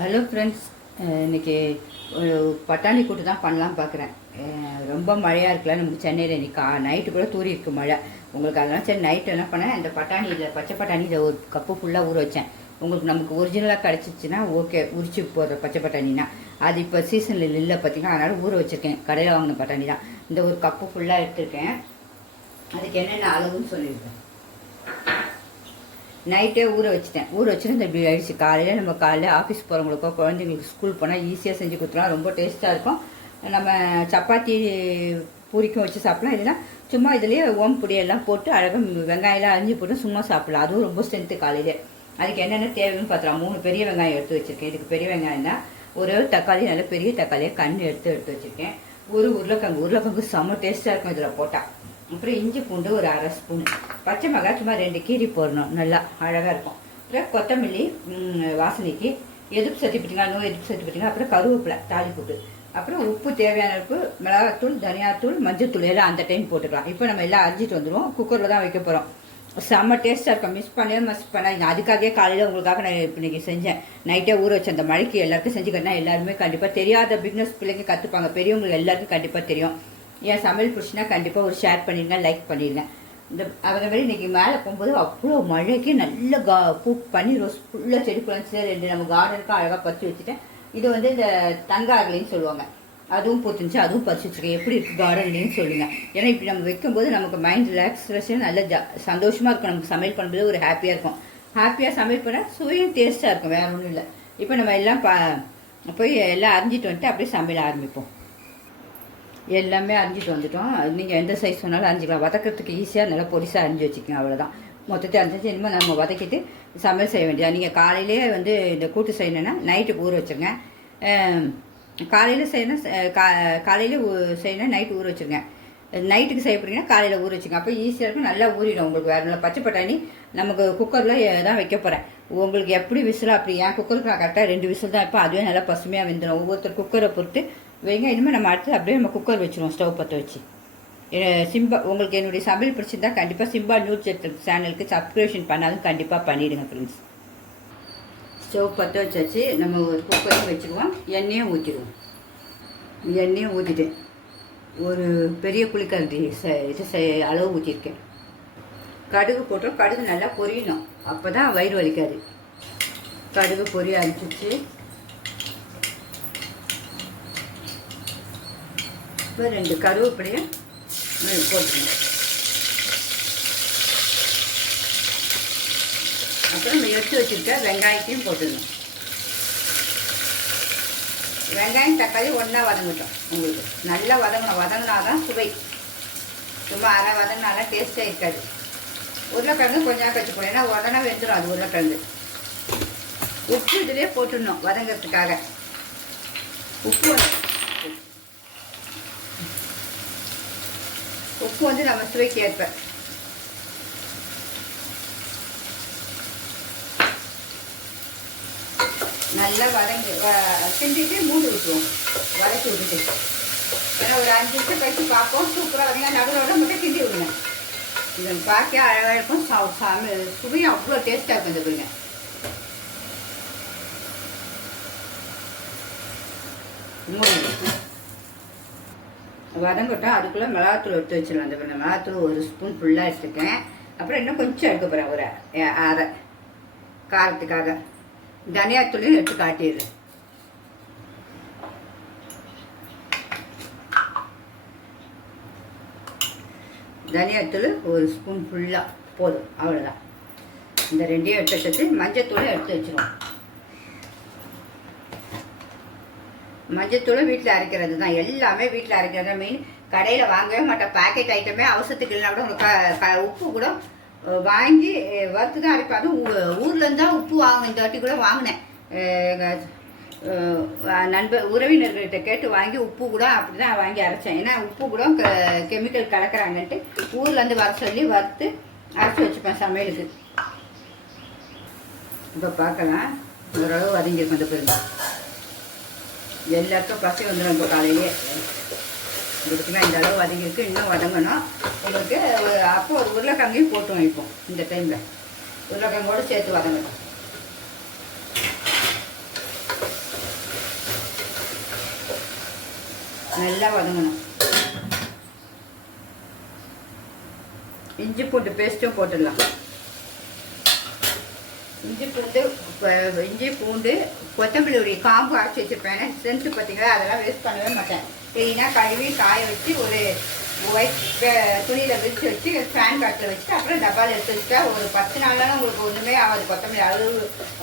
Hello friends, இன்றைக்கி ஒரு பட்டாணி கூட்டு தான் பண்ணலாம் பார்க்குறேன். ரொம்ப மழையாக இருக்குல்ல நமக்கு சென்னையில். இன்றைக்கி நைட்டு கூட தூரி இருக்குது மழை உங்களுக்கு. அதனால் சரி நைட்டு என்ன பண்ணேன், இந்த பட்டாணியில் பச்சை பட்டாணியில் ஒரு கப்பு ஃபுல்லாக ஊற வச்சேன். உங்களுக்கு நமக்கு ஒரிஜினலாக கிடச்சிச்சின்னா ஓகே, உரிச்சு போடுற பச்சை பட்டாணினா அது இப்போ சீசனில் இல்லை பார்த்திங்கன்னா. அதனால் ஊற வச்சுருக்கேன். கடையில் வாங்கின பட்டாணி தான். இந்த ஒரு கப்பு ஃபுல்லாக எடுத்துருக்கேன். அதுக்கு என்னென்ன அளவுன்னு சொல்லியிருக்கேன். நைட்டே ஊற வச்சுட்டேன். ஊற வச்சுட்டு இந்த இப்படி ஆயிடுச்சு. காலையில் ஆஃபீஸ் போகிறவங்களுக்கோ குழந்தைங்களுக்கு ஸ்கூல் போனால் ஈஸியாக செஞ்சு கொடுத்துலாம். ரொம்ப டேஸ்ட்டாக இருக்கும். நம்ம சப்பாத்தி பூரிக்கும் வச்சு சாப்பிட்லாம். இல்லைன்னா சும்மா இதுலேயே ஓம் பொடியெல்லாம் போட்டு அழகாக வெங்காயம்லாம் அரிஞ்சு போட்டு சும்மா சாப்பிட்லாம். அதுவும் ரொம்ப ஸ்ட்ரென்த்து காலையிலே. அதுக்கு என்னென்ன தேவைன்னு பார்த்துலாம். 3 பெரிய வெங்காயம் எடுத்து வச்சுருக்கேன். இதுக்கு பெரிய வெங்காயம் தான். ஒரு தக்காளி, நல்ல பெரிய தக்காளியை கண் எடுத்து வச்சுருக்கேன். ஒரு உருளைக்கிழங்கு செம்ம டேஸ்ட்டாக இருக்கும் இதில் போட்டால். அப்புறம் இஞ்சி பூண்டு ஒரு 1/2 ஸ்பூன், பச்சை மிளகாய் சும்மா 2 கீரி போடணும், நல்லா அழகாக இருக்கும். அப்புறம் கொத்தமல்லி வாசனைக்கு, எதுக்கு சத்தி போட்டிங்க, நோய் எதுக்கு சத்தி போட்டிங்க. அப்புறம் கருவேப்பிலை தாளிப்புட்டு, அப்புறம் உப்பு தேவையான உப்பு, மிளகாத்தூள், தனியாத்தூள், மஞ்சத்தூள் எல்லாம் அந்த டைம் போட்டுக்கலாம். இப்போ நம்ம எல்லாம் அரிஞ்சிட்டு வந்துடுவோம். குக்கரில் தான் வைக்க போகிறோம். செம்ம டேஸ்ட்டாக இருக்கும். மிஸ் பண்ணாதீங்க. அதுக்காகவே காலையில் உங்களுக்காக நான் இப்போ இன்றைக்கி செஞ்சேன். நைட்டே ஊற வச்சேன். அந்த மழைக்கு எல்லாருக்கும் செஞ்சுக்கிட்டா எல்லாருமே கண்டிப்பாக தெரியாத பிக்னஸ் பிள்ளைங்க கற்றுப்பாங்க. பெரியவங்களுக்கு எல்லாருக்கும் கண்டிப்பாக தெரியும். என் சமையல் பிடிச்சினா கண்டிப்பாக ஒரு ஷேர் பண்ணிடுங்க, லைக் பண்ணிடுங்க. இந்த அவங்க மாதிரி இன்றைக்கி மேலே போகும்போது அவ்வளோ மழைக்கு நல்ல பூ பண்ணி ரோஸ் ஃபுல்லாக செடி குழந்தை 2 நம்ம கார்டனுக்கும் அழகாக பறித்து வச்சுட்டேன். இது வந்து இந்த தங்காரலின்னு சொல்லுவாங்க. அதுவும் பூத்துருந்துச்சு, அதுவும் பறிச்சு வச்சுருக்கேன். எப்படி இருக்குது கார்டன்லேன்னு சொல்லுங்கள். ஏன்னா இப்படி நம்ம வைக்கும்போது நமக்கு மைண்ட் ரிலாக்ஸேஷன் நல்ல சந்தோஷமாக இருக்கும். நமக்கு சமையல் பண்ணும்போது ஒரு ஹாப்பியாக இருக்கும். ஹாப்பியாக சமையல் பண்ணால் சுவையும் டேஸ்ட்டாக இருக்கும். வேறு ஒன்றும் இல்லை. இப்போ நம்ம எல்லாம் போய் எல்லாம் அரிஞ்சிட்டு வந்துட்டு அப்படியே சமையல் ஆரம்பிப்போம். எல்லாமே அரிஞ்சிட்டு வந்துட்டோம். நீங்கள் எந்த சைஸ் சொன்னாலும் அரிஞ்சிக்கலாம். வதக்கிறதுக்கு ஈஸியாக நல்லா பொடிசாக அரிஞ்சு வச்சுக்கோங்க. அவ்வளோதான். மொத்தத்தை அரிஞ்சிச்சு. இனிமேல் நம்ம வதக்கிட்டு சமையல் செய்ய வேண்டியது. நீங்கள் காலையிலே வந்து இந்த கூட்டு செய்யணுன்னா நைட்டுக்கு ஊற வச்சுருங்க. காலையில் செய்யணும், காலையில் செய்யணும், நைட்டு ஊற வச்சுருங்க. நைட்டுக்கு செய்ய போகிறீங்கன்னா காலையில் ஊற வச்சுங்க. அப்போ ஈஸியாக இருக்கும், நல்லா ஊறிடும் உங்களுக்கு. வேறு நல்லா பச்சை பட்டாணி நமக்கு குக்கரில் தான் வைக்க போகிறேன். உங்களுக்கு எப்படி விசிலோ அப்படி. என் குக்கருக்கு நான் கரெக்டாக 2 விசில் தான். இப்போ அதுவே நல்லா பசுமையாக வெந்துடும். ஒவ்வொருத்தர் குக்கரை பொறுத்து வைங்க. இனிமேல் நம்ம அடுத்து அப்படியே நம்ம குக்கர் வச்சுருவோம். ஸ்டவ் பற்ற வச்சு. உங்களுக்கு என்னுடைய சமையல் பிடிச்சிருந்தா கண்டிப்பாக சிம்பா நியூஸ் சேனலுக்கு சப்ஸ்கிரிப்ஷன் பண்ணாலும் கண்டிப்பாக பண்ணிவிடுங்க ஃப்ரெண்ட்ஸ். ஸ்டவ் பற்ற வச்சாச்சு. நம்ம ஒரு குக்கரையும் வச்சுருவோம். எண்ணெயும் ஊற்றிடுவோம். எண்ணெயும் ஊற்றிட்டு ஒரு பெரிய புளிக்கரண்டி அளவு ஊற்றிருக்கேன். கடுகு போட்டோம். கடுகு நல்லா பொரியணும். அப்போ தான் வயிறு வலிக்காது. கடுகு பொரிய அரைச்சிச்சு. இப்போ 2 கருவேப்பிலையும் போட்டுருங்க. அப்புறம் நம்ம எடுத்து வச்சுருக்க வெங்காயத்தையும் போட்டுடணும். வெங்காயம் தக்காளி ஒன்றா வதங்கட்டும். உங்களுக்கு நல்லா வதங்கினாதான் சுவை. சும்மா அரை வதங்கினாலாம் டேஸ்ட்டே இருக்காது. உருளைக்கிழங்கு கொஞ்சம் நேரம் கழிச்சு போடும். ஏன்னா உடனே வெந்துடும் அது உருளைக்கிழங்கு. உப்பு இதிலே போட்டுடணும் வதங்கிறதுக்காக. உப்பு வந்து நம்ம சுவைக்கு ஏற்ப. நல்லா கிண்டிட்டு மூடி விட்டுருவோம். வதக்கி விட்டுட்டு ஏன்னா ஒரு 5 நிமிஷம் கழிச்சு பார்ப்போம். சூப்பராக வதங்க. நடுவோட மட்டும் கிண்டி விடுங்க. இது பார்க்க அழகாக இருக்கும். சுவையும் அவ்வளோ டேஸ்ட்டாக இருக்கும். இந்த பிள்ளைங்க மூடி வதங்கட்டும். அதுக்குள்ளே மிளகாத்தூள் எடுத்து வச்சிடலாம். அந்த மிளகாத்தூள் 1 ஸ்பூன் ஃபுல்லாக எடுத்துருக்கேன். அப்புறம் இன்னும் கொஞ்சம் எடுக்க போகிறேன். ஒரு அரை காரத்துக்காக. தனியாத்தூளையும் எடுத்து காட்டிடுறேன். தனியாத்தூள் 1 ஸ்பூன் ஃபுல்லாக போதும். அவ்வளோதான். இந்த 2ஐயும் எடுத்து வச்சு மஞ்சத்தூளும் எடுத்து வச்சுருவோம். மஞ்சத்தூளும் வீட்டில் அரைக்கிறது தான். எல்லாமே வீட்டில் அரைக்கிறது தான் மெயின். கடையில் வாங்கவே மாட்டேன். பேக்கெட் ஐட்டமே அவசரத்துக்கு இல்லைனா கூட உங்களுக்கு உப்பு கூட வாங்கி வறுத்து தான் அரைப்பேன். அதுவும் ஊர்லேருந்து தான் உப்பு வாங்கினேன். இந்த வாட்டி கூட வாங்கினேன். உறவினர்கள்கிட்ட கேட்டு வாங்கி உப்பு கூட அப்படி தான் வாங்கி அரைச்சேன். ஏன்னா உப்பு கூட கெமிக்கல் கலக்கிறாங்கன்ட்டு ஊர்லேருந்து வர சொல்லி வறுத்து அரைச்சி வச்சுப்பேன் சமையலுக்கு. இப்போ பார்க்கலாம். ஓரளவு வதங்கியிருக்கும். அந்த பிறகு எல்லாருக்கும் பசி வந்துடும். இப்போ காலையிலே இதுக்குன்னா இந்த அளவு வதங்கியிருக்கு. இன்னும் வதங்கணும் உங்களுக்கு. அப்போ ஒரு உருளைக்கிழங்கையும் போட்டு வைப்போம். இந்த டைமில் உருளைக்கிழங்கோடு சேர்த்து வதங்கணும். நல்லா வதங்கணும். இஞ்சி பூண்டு பேஸ்ட்டும் போட்டுடலாம். இஞ்சி பூண்டு கொத்தமல்லி காம்பு அரைச்சி வச்சுருப்பேன். சென்ட்டு பார்த்தீங்களா, அதெல்லாம் வேஸ்ட் பண்ணவே மாட்டேன். க்ளீனாக கழுவி காய வச்சு ஒரு ஒயிட் துணியில் விரிச்சு வச்சு ஃபேன் காட்டில் வச்சுட்டு அப்புறம் டப்பாவில் எடுத்து வச்சுட்டா ஒரு 10 நாள்லாம் உங்களுக்கு ஒன்றுமே ஆகாது. கொத்தமல்லி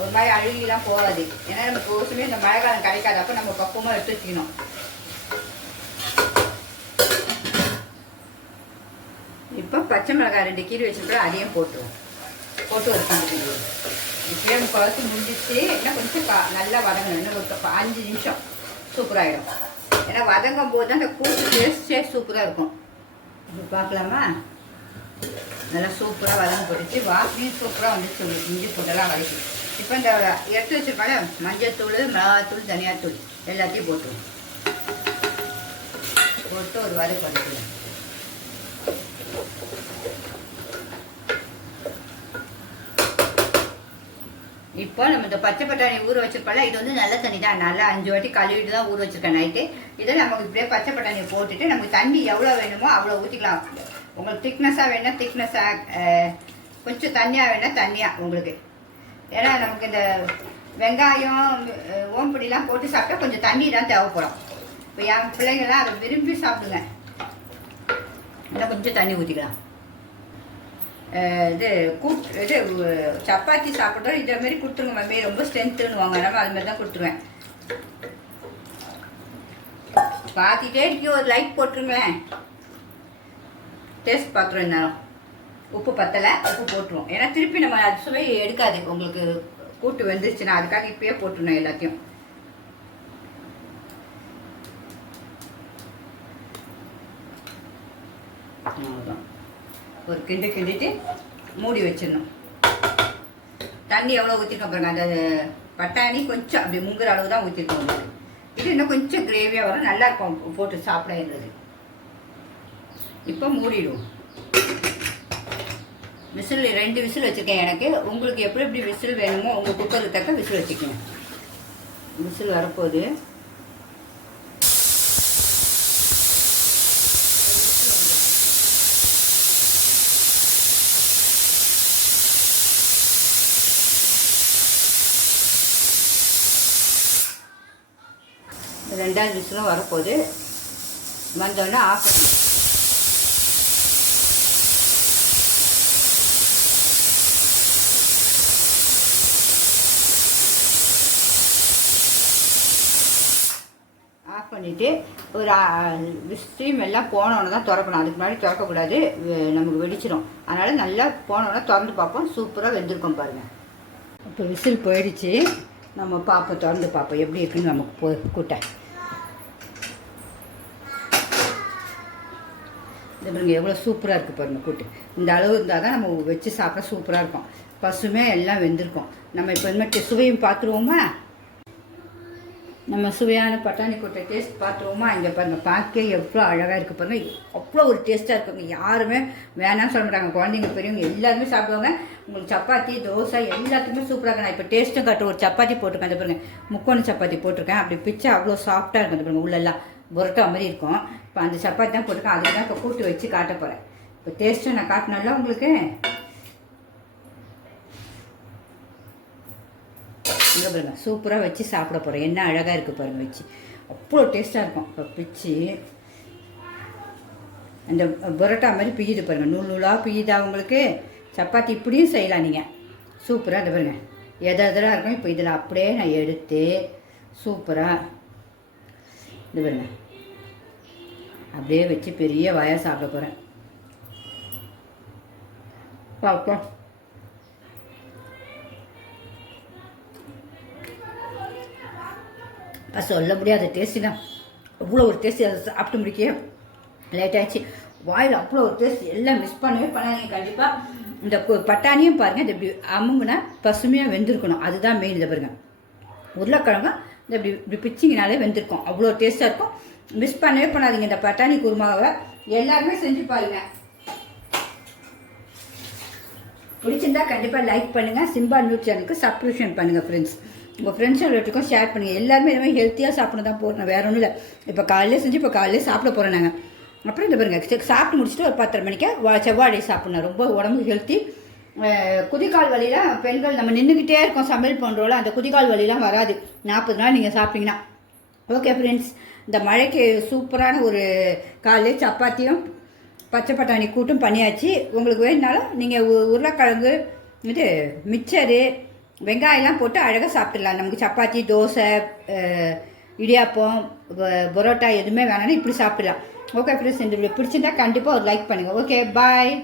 ஒரு மாதிரி அழுகிலாம் போகாது. ஏன்னா நமக்கு ஒருமே இந்த மழை காலம் கிடைக்காது. அப்போ நம்ம பக்குவமாக எடுத்து வச்சுக்கணும். இப்போ பச்சை மிளகாய் 2 கீரை வச்சுட்டு அதையும் போட்டு ஒரு கண்டு இப்படியே குழச்சி முடிஞ்சிச்சு. இன்னும் கொஞ்சம் நல்லா வதங்கணும். இன்னும் ஒரு 5 நிமிஷம் சூப்பராகிடும். ஏன்னா வதங்கும் போது தான் அந்த கூட்டு டேஸ்டே சூப்பராக இருக்கும். இப்போ பார்க்கலாமா? நல்லா சூப்பராக வதங்க போட்டுச்சு. வாசனையும் சூப்பராக வந்துச்சு. உங்களுக்கு இஞ்சி பூண்டெல்லாம் வதக்கி இப்போ இந்த எடுத்து வச்சுருப்பாங்க மஞ்சள்தூள், மிளகாத்தூள், தனியாத்தூள் எல்லாத்தையும் போட்டு ஒரு வதக்கு வதக்கலாம். இப்போ நம்ம இந்த பச்சை பட்டாணி ஊற வச்சிருப்போம்ல, இது வந்து நல்ல தண்ணி தான். நல்லா 5 வாட்டி கழுவிட்டு தான் ஊற வச்சிருக்கேன் நைட்டு. இதை நமக்கு இப்படியே பச்சை பட்டாணியை போட்டுட்டு நமக்கு தண்ணி எவ்வளோ வேணுமோ அவ்வளோ ஊற்றிக்கலாம். உங்களுக்கு திக்னஸாக வேணுன்னா திக்னஸாக, கொஞ்சம் தண்ணியாக வேணுன்னா தண்ணியாக உங்களுக்கு. ஏன்னா நமக்கு இந்த வெங்காயம் ஓம்புடிலாம் போட்டு சாப்பிட்டா கொஞ்சம் தண்ணி தான் தேவைப்படும். இப்போ என் பிள்ளைங்கள்லாம் அதை விரும்பி சாப்பிடுங்க. இன்னும் கொஞ்சம் தண்ணி ஊற்றிக்கலாம். இது சப்பாத்தி சாப்பிட்றோம் இதே மாதிரி கொடுத்துருங்க மம்மி, ரொம்ப ஸ்ட்ரென்த்துன்னு வாங்க. நம்ம அது மாதிரி தான் கொடுத்துருவேன். பார்த்துட்டே இருக்கி ஒரு லைக் போட்டுருங்களேன். டேஸ்ட் பார்த்துருவோம். இருந்தாலும் உப்பு பத்தலை, உப்பு போட்டுருவோம். ஏன்னா திருப்பி நம்ம அது சுவை எடுக்காது. உங்களுக்கு கூட்டு வெந்துருச்சுன்னா அதுக்காக இப்பயே போட்டுருணும் எல்லாத்தையும். அவ்வளோதான். ஒரு கிண்டிட்டு மூடி வச்சிடணும். தண்ணி எவ்வளோ ஊற்றிருக்கோம் பாருங்க. அந்த பட்டாணி கொஞ்சம் அப்படி முங்குற அளவு தான் ஊற்றிருக்கோம் உங்களுக்கு. இது இன்னும் கொஞ்சம் கிரேவியாக வரும், நல்லா இருக்கும் போட்டு சாப்பிட இருந்தது. இப்போ மூடிடுவோம். விசில் 2 விசில் வச்சுருக்கேன் எனக்கு. உங்களுக்கு எப்படி விசில் வேணுமோ உங்கள் குக்கருக்கு தக்க விசில் வச்சுக்கோங்க. விசில் வரப்போகுது. ரெண்டாவது விசிலும் வரப்போகுது. வந்தோடனே ஆஃப் பண்ணி ஆஃப் பண்ணிவிட்டு ஒரு ஸ்டீம் எல்லாம் போனோன்னு தான் திறக்கணும். அதுக்கு முன்னாடி திறக்கக்கூடாது, நமக்கு வெடிச்சிடும். அதனால் நல்லா போனோன்னா திறந்து பார்ப்போம். சூப்பராக வெந்திருக்கோம் பாருங்கள். இப்போ விசில் போயிடுச்சு. நம்ம பார்ப்போம், திறந்து பார்ப்போம் எப்படி இருக்குன்னு. நமக்கு கூட்ட இது பாருங்க எவ்வளோ சூப்பராக இருக்குது பாருங்கள் கூட்டு. இந்த அளவு இருந்தால் தான் நம்ம வச்சு சாப்பிட சூப்பராக இருக்கும். பசுமையாக எல்லாம் வெந்திருக்கும். நம்ம இப்போ இந்த சுவையும் பார்த்துருவோமா? நம்ம சுவையான பட்டாணி கூட்டை டேஸ்ட் பார்த்துருவோமா? இங்கே பாருங்கள், பார்க்க எவ்வளோ அழகாக இருக்குது பாருங்கள். அவ்வளோ ஒரு டேஸ்ட்டாக இருக்குங்க. யாருமே வேணாம்னு சொல்ல மாட்டாங்க. குழந்தைங்க பெரியவங்க எல்லாருமே சாப்பிடுவாங்க. உங்களுக்கு சப்பாத்தி, தோசை எல்லாத்துக்குமே சூப்பராக இருக்கும். நான் இப்போ டேஸ்ட்டும் காட்டு ஒரு சப்பாத்தி போட்டிருக்கேன். அந்த பாருங்கள், முக்கோண சப்பாத்தி போட்டிருக்கேன். அப்படி பிச்சை அவ்வளோ சாஃப்டாக இருக்கும். அந்த பாருங்கள், உள்ளெல்லாம் புரோட்டா மாதிரி இருக்கும். இப்போ அந்த சப்பாத்தி தான் போட்டிருக்கேன். அதுக்கு தான் இப்போ கூட்டு வச்சு காட்ட போகிறேன். இப்போ டேஸ்ட்டும் நான் காட்டினால உங்களுக்கு. இங்கே பாருங்கள், சூப்பராக வச்சு சாப்பிட போகிறேன். என்ன அழகாக இருக்குது பாருங்கள் வச்சு. அவ்வளோ டேஸ்ட்டாக இருக்கும். இப்போ பிச்சு அந்த பரோட்டா மாதிரி பிய்யுது பாருங்கள். நூல் நூலாக பிய்யுதா உங்களுக்கு. சப்பாத்தி இப்படியும் செய்யலாம் நீங்கள். சூப்பராக அதை பாருங்கள் எதெல்லாம் இருக்கும். இப்போ இதில் அப்படியே நான் எடுத்து சூப்பராக இது பாருங்கள் அப்படியே வச்சு பெரிய வாயாக சாப்பிட போகிறேன். பார்ப்போம். சொல்ல முடியாத டேஸ்ட்டு தான். அவ்வளோ ஒரு டேஸ்ட்டு. அதை சாப்பிட்டு முடிக்க லேட் ஆகிடுச்சு. வாயில் அவ்வளோ ஒரு டேஸ்ட். எல்லாம் மிஸ் பண்ணவே பண்ணாதீங்க கண்டிப்பாக. இந்த பட்டாணியும் பாருங்கள், இது இப்படி அமுங்குனா பசுமையாக வெந்திருக்கணும். அதுதான் மெயின். இதை பாருங்கள், உருளைக்கிழங்கு இந்த இப்படி பிச்சிங்கனாலே வெந்திருக்கும். அவ்வளோ டேஸ்ட்டாக இருக்கும். மிஸ் பண்ணவே பண்ணாதீங்க இந்த பட்டாணி குருமாவை. எல்லாருமே செஞ்சு பாருங்கள். பிடிச்சிருந்தா கண்டிப்பாக லைக் பண்ணுங்கள். சிம்பா நியூஸ் சேனலுக்கு சப்ஸ்கிரிப்ஷன் பண்ணுங்கள் ஃப்ரெண்ட்ஸ். உங்கள் ஃப்ரெண்ட்ஸ் ரிலேட்டிவ்க்கும் ஷேர் பண்ணுங்கள். எல்லாருமே இந்த மாதிரி ஹெல்த்தியாக சாப்பிட தான் போகிறோம், வேறு ஒன்றும் இல்லை. இப்போ காலையிலே செஞ்சு இப்போ காலையிலே சாப்பிட போகிறோம் நாங்கள். அப்புறம் இந்த பாருங்க சாப்பிட்டு முடிச்சுட்டு ஒரு 10:30 மணிக்கு செவ்வாழை சாப்பிட்ணும். ரொம்ப உடம்பு ஹெல்த்தி. குதிகால் வலிலாம் பெண்கள் நம்ம நின்றுக்கிட்டே இருக்கோம் சமையல் பண்ணுறோம்ல, அந்த குதிகால் வலிலாம் வராது 40 நாள் நீங்கள் சாப்பிட்டீங்கன்னா. ஓகே ஃப்ரெண்ட்ஸ், இந்த மழைக்கு சூப்பரான ஒரு காலையிலே சப்பாத்தியும் பச்சை பட்டாணி கூட்டும் பண்ணியாச்சு. உங்களுக்கு வேணுனாலும் நீங்கள் உருளைக்கிழங்கு இது மிக்சரு வெங்காயம்லாம் போட்டு அழகாக சாப்பிட்றலாம். நமக்கு சப்பாத்தி தோசை இடியாப்பம் பரோட்டா எதுவுமே வேணாலும் இப்படி சாப்பிட்லாம். ஓகே ஃப்ரெண்ட்ஸ், இந்த வீடியோ பிடிச்சிருந்தா கண்டிப்பாக ஒரு லைக் பண்ணுங்கள். Okay bye.